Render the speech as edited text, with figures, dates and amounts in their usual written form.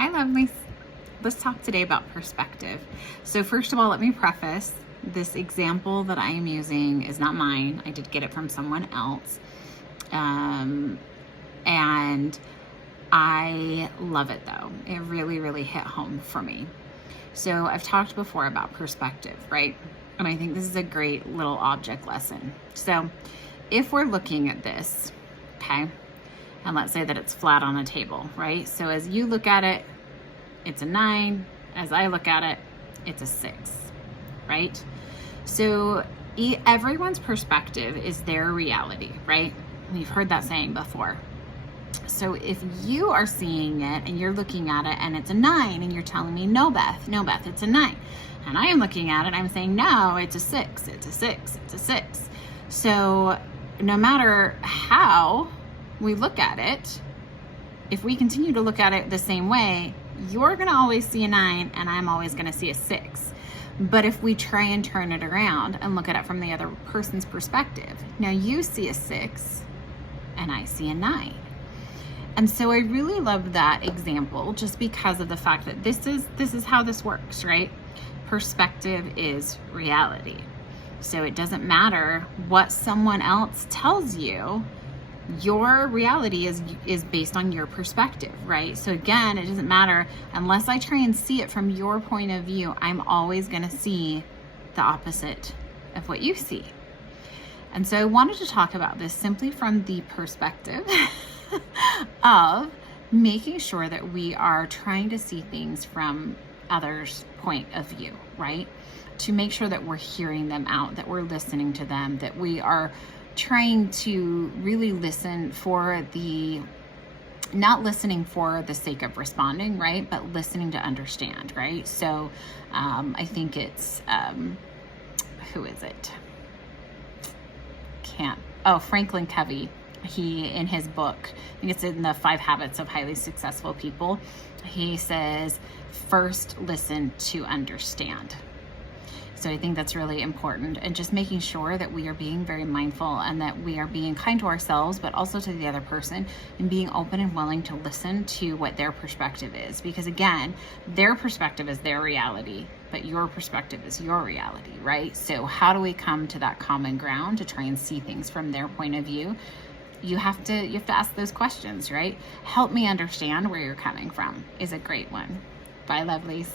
Hi, lovelies. Let's talk today about perspective. So first of all, let me preface this example that I am using is not mine. I did get it from someone else. And I love it though. It really, really hit home for me. So I've talked before about perspective, right? And I think this is a great little object lesson. So if we're looking at this, okay, and let's say that it's flat on a table, right? So as you look at it, it's a 9. As I look at it, it's a 6, right? So everyone's perspective is their reality, right? We've heard that saying before. So if you are seeing it and you're looking at it and it's a 9 and you're telling me, no, Beth, it's a 9. And I am looking at it and I'm saying, no, it's a 6, it's a 6, it's a 6. So no matter how we look at it, if we continue to look at it the same way, you're gonna always see a 9 and I'm always gonna see a 6. But if we try and turn it around and look at it from the other person's perspective, now you see a 6 and I see a 9. And so I really love that example just because of the fact that this is how this works, right? Perspective is reality. So it doesn't matter what someone else tells you, your reality is based on your perspective, right? So again, it doesn't matter unless I try and see it from your point of view, I'm always going to see the opposite of what you see. And so I wanted to talk about this simply from the perspective of making sure that we are trying to see things from others' point of view, right? To make sure that we're hearing them out, that we're listening to them, that we are trying to really listen for not listening for the sake of responding, right? But listening to understand, right? So I think it's, who is it? Franklin Covey. He, in his book, I think it's in the 5 Habits of Highly Successful People, he says, first listen to understand. So I think that's really important, and just making sure that we are being very mindful and that we are being kind to ourselves, but also to the other person, and being open and willing to listen to what their perspective is. Because again, their perspective is their reality, but your perspective is your reality, right? So how do we come to that common ground to try and see things from their point of view? You have to ask those questions, right? Help me understand where you're coming from is a great one. Bye, lovelies.